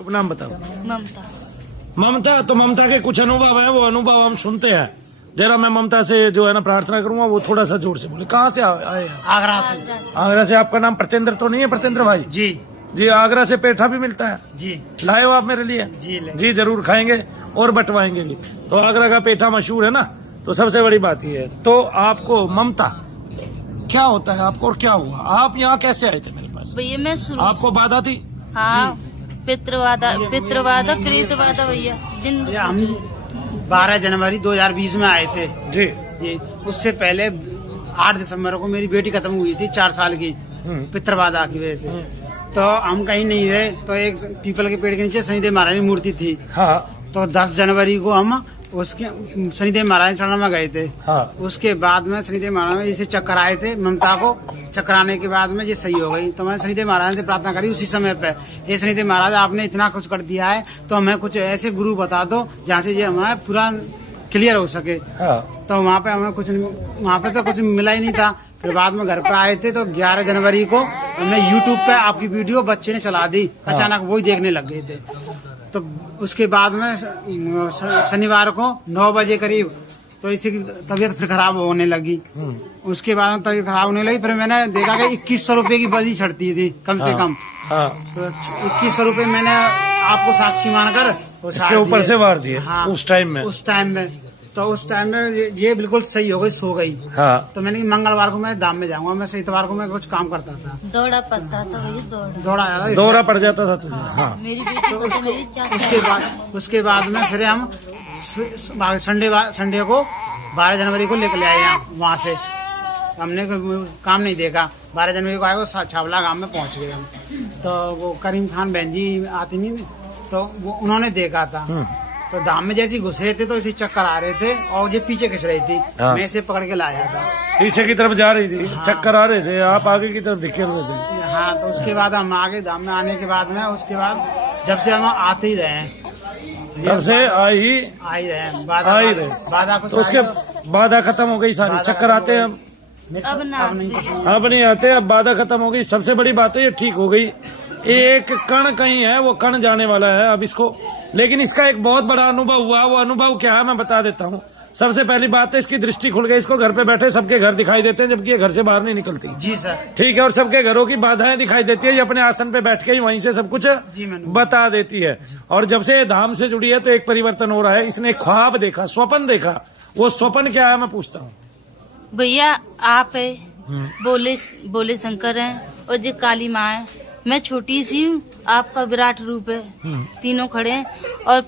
नाम बताओ। ममता। ममता, तो ममता के कुछ अनुभव है, वो अनुभव हम सुनते हैं। जरा मैं ममता से जो है ना प्रार्थना करूंगा, वो थोड़ा सा जोर से बोले। कहाँ से आए हैं? आगरा से। आगरा से। आपका नाम प्रतेंद्र तो नहीं है? प्रतेंद्र भाई जी जी। आगरा से पेठा भी मिलता है जी लाए हो आप मेरे लिए? जी जी जरूर खाएंगे और बंटवाएंगे भी। तो आगरा का पेठा मशहूर है ना, तो सबसे बड़ी बात ये है। तो आपको ममता क्या होता है आपको और क्या हुआ? आप यहाँ कैसे आए थे मेरे पास? भैया मैं शुरू आपको बाधा थी? हाँ पितृवादा प्रीतवादा भैया जिन भैया हम 12 जनवरी 2020 में आए थे जी जी। उससे पहले 8 दिसंबर को मेरी बेटी खत्म हुई थी 4 साल की पितृवादा की वजह से। तो हम कहीं नहीं गए, तो एक पीपल के पेड़ के नीचे शनिदेव महाराज की मूर्ति थी। हाँ तो 10 जनवरी को हम उसके शनिदेव महाराज शरण में गए थे। हाँ। उसके बाद में शनिदेव महाराज में जैसे चक्कर आए थे, ममता को चक्कर आने के बाद में ये सही हो गई। तो मैंने शनिदेव महाराज से प्रार्थना करी उसी समय पे, ये शनिदेव महाराज आपने इतना कुछ कर दिया है, तो हमें कुछ ऐसे गुरु बता दो जहाँ से ये हमारा पूरा क्लियर हो सके। हाँ। तो वहाँ पे हमें वहाँ पे तो कुछ मिला ही नहीं था। फिर बाद में घर पे आए थे, तो 11 जनवरी को हमने YouTube पे आपकी वीडियो बच्चे ने चला दी। अचानक वही देखने लग गए थे। तो उसके बाद में शनिवार को 9 बजे करीब तो इसी की तबीयत फिर खराब होने लगी। उसके बाद में तबीयत खराब होने लगी। फिर मैंने देखा कि 2100 रुपए की बलि चढ़ती थी कम से कम। हाँ। तो 2100 रुपए मैंने आपको साक्षी मानकर इसके ऊपर से वार दिए। हाँ, उस टाइम में तो उस टाइम में ये बिल्कुल सही हो गई, सो गई। हाँ। तो मैंने मंगलवार को मैं धाम में जाऊंगा, मैं इतवार को मैं कुछ काम करता था। दौड़ा पड़ता था भैया दौड़ा दौरा पड़ जाता था तुझे? हाँ। मेरी बेटी को तो मेरी उसके बाद में फिर हम संडे को 12 जनवरी को लेकर आए यहाँ वहाँ से। हमने काम नहीं देखा। 12 जनवरी को आए, छावला गांव में पहुँच गए हम। तो वो करीम खान बहन जी आती नहीं, तो वो उन्होंने देखा था। तो धाम में जैसे घुसे थे तो इसी चक्कर आ रहे थे और ये पीछे खिंच रही थी। हाँ। मैं इसे पकड़ के लाया था। पीछे की तरफ जा रही थी। हाँ। चक्कर आ रहे थे, आप आगे की तरफ दिखे हुए थे। हाँ। तो उसके बाद हम आगे धाम में आने के बाद में, उसके बाद जब से हम आते ही रहे हैं, तब से आ ही रहे हैं। बाधा तो उसके बाधा खत्म हो गई सारी। चक्कर आते हैं अब नहीं आते। अब बाधा खत्म हो गई। सबसे बड़ी बात है ये ठीक हो गई। एक कण कहीं है, वो कण जाने वाला है अब इसको। लेकिन इसका एक बहुत बड़ा अनुभव हुआ। वो अनुभव क्या है मैं बता देता हूँ। सबसे पहली बात है इसकी दृष्टि खुल गई। इसको घर पे बैठे सबके घर दिखाई देते हैं, जबकि ये घर से बाहर नहीं निकलती। जी सर। ठीक है। और सबके घरों की बाधाएं दिखाई देती है। ये अपने आसन पे बैठ के ही वहीं से सब कुछ बता देती है। और जब से धाम से जुड़ी है तो एक परिवर्तन हो रहा है। इसने ख्वाब देखा, स्वप्न देखा। वो स्वप्न क्या है मैं पूछता हूँ। भैया आप है बोले शंकर हैं और जी काली माँ है। मैं छोटी सी हूँ, आपका विराट रूप है। तीनों खड़े हैं और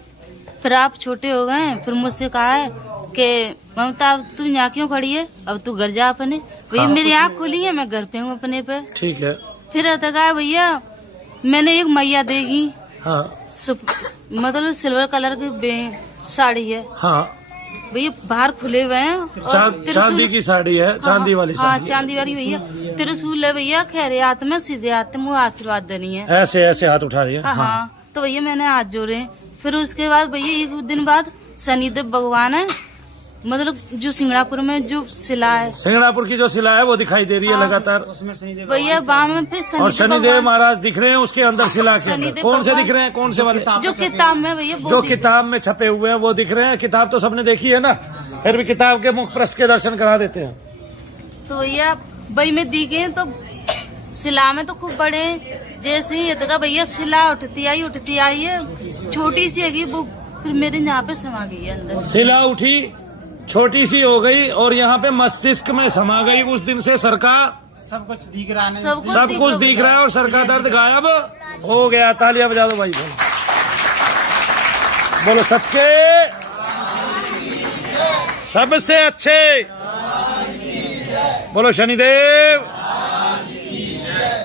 फिर आप छोटे हो गए। फिर मुझसे कहा है कि ममता अब तू यहाँ क्यों खड़ी है, अब तू घर जा अपने। भैया मेरी आँख खुली है, मैं घर पे हूँ अपने पे। ठीक है। फिर कहा भैया मैंने एक मैया देखी। हाँ। मतलब सिल्वर कलर की साड़ी है। हाँ। भैया बाहर खुले हुए हैं। चांदी की साड़ी है। चांदी वाली साड़ी। हाँ चांदी वाली भैया। त्रिशूल है भैया, खैरे हाथ में सीधे हाथ में आशीर्वाद देनी है। ऐसे ऐसे हाथ उठा रही है। हाँ। तो भैया मैंने हाथ जोड़े। फिर उसके बाद भैया एक दिन बाद शनिदेव भगवान है, मतलब जो सिंगड़ापुर में जो शिला है, सिंगड़ापुर की जो शिला है वो दिखाई दे रही है लगातार भैया। वहाँ में फिर और शनिदेव महाराज दिख रहे हैं उसके अंदर शिला के अंदर। कौन से दिख रहे हैं? कौन से वाले? जो किताब में भैया, जो किताब में छपे हुए हैं वो दिख रहे हैं। किताब तो सबने देखी है ना, फिर भी किताब के मुख पृष्ठ के दर्शन करा देते हैं। तो भैया वही में दी गए। तो शिला में तो खूब बड़े, जैसे ही ये भैया शिला उठती आई है, छोटी सी है वो फिर मेरे यहाँ पे समा गई है अंदर। शिला उठी, छोटी सी हो गई और यहाँ पे मस्तिष्क में समा गई। उस दिन से सर का सब कुछ दिख रहा है, सब कुछ दिख रहा है और सर का दर्द गायब हो गया। तालियां बजा दो भाई। बोलो सच्चे सबसे अच्छे, बोलो शनिदेव।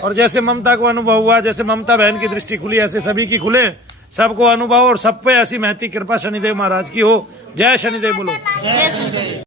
और जैसे ममता को अनुभव हुआ, जैसे ममता बहन की दृष्टि खुली, ऐसे सभी की खुले, सबको अनुभव और सब पे ऐसी महती कृपा शनिदेव महाराज की हो। जय शनिदेव बोलो।